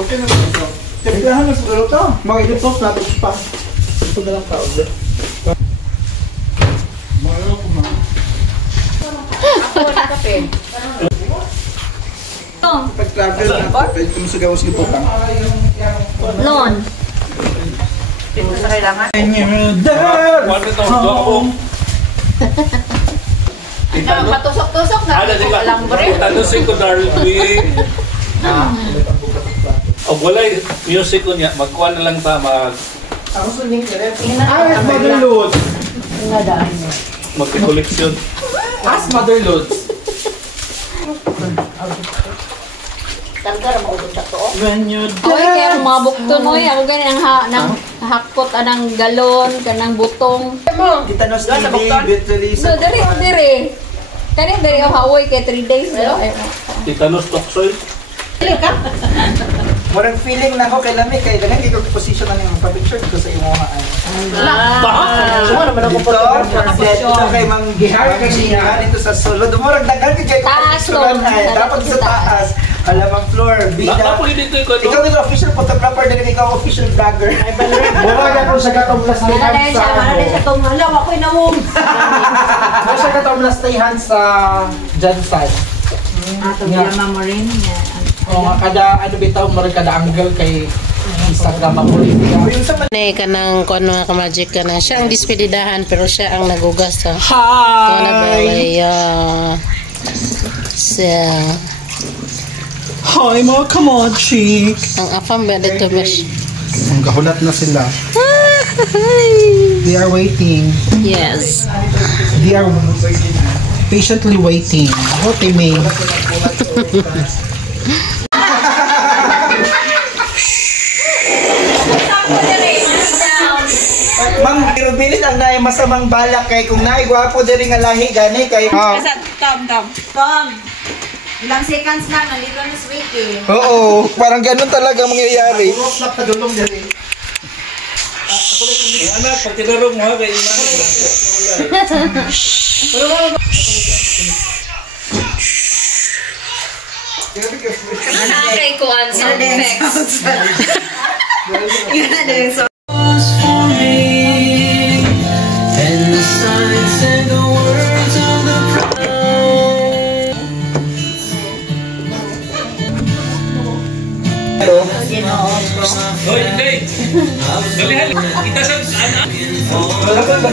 Okay na ito. Kailangan na sa ito. Mag-i-depot natin pa. Ito na lang tao. Mahalo ko ma. Ako na kape. Pag-travel natin, kung sa gawas ni Pupang. Non. Dito sa kailangan. What ito? Home. Patusok-tusok na. Alam mo rin. Tanusin ko Darwin. O wala music ko niya. Magkuha na lang ta mag... Ako suning kiret. As Mother Loads. Magka-collection. As Mother Loads. Talaga na maubos sa to. When you Oy, kaya mabuk to noy. Ako gani nang hakot anang galon, kanang butong. Kita nos TV, virtually So, diri. Kani diri ako hawoy kay 3 days. Titanos toksoy. Murang feeling na ako kay Lami, kay dalang ikaw position na yung pa-picture ko sa imo ay. Suma naman ako po. Ito kay Mang Gihar kasi yan ito sa solo. Dumurag dagan kay picturean ay dapat sa taas. Alamang floor, bida. Ikaw yung official photographer, din ikaw official vlogger. Ay balay. Mura na ko sa katong last day hands sa. Mana din sa tong halaw ako inawom. Mo sa katong last day hands sa Jansan. Ato drama mo rin. O kada ano bitaw mo rin kada angle kay Instagram mo rin. Nay kanang kuan mga ka-magic ka na. Siya ang dispedidahan pero siya ang nagugas sa. Hi. Hi mga ka-magic. Ang afam ba dito mesh. Ang gahulat na sila. They are waiting. Yes. They are patiently waiting. What they mean? Mang Rubilis ang naay masamang balak kay kung naay gwapo diri nga lahi gani kay Tom. Ilang seconds na, nandito na sweet eh. oo, parang ganun talaga mangyayari. Anak, pag tinarong mo ha, kaya Kay kuan sound effects. Hoy, Jay! Dalihan! Kita sa... Wala ba ba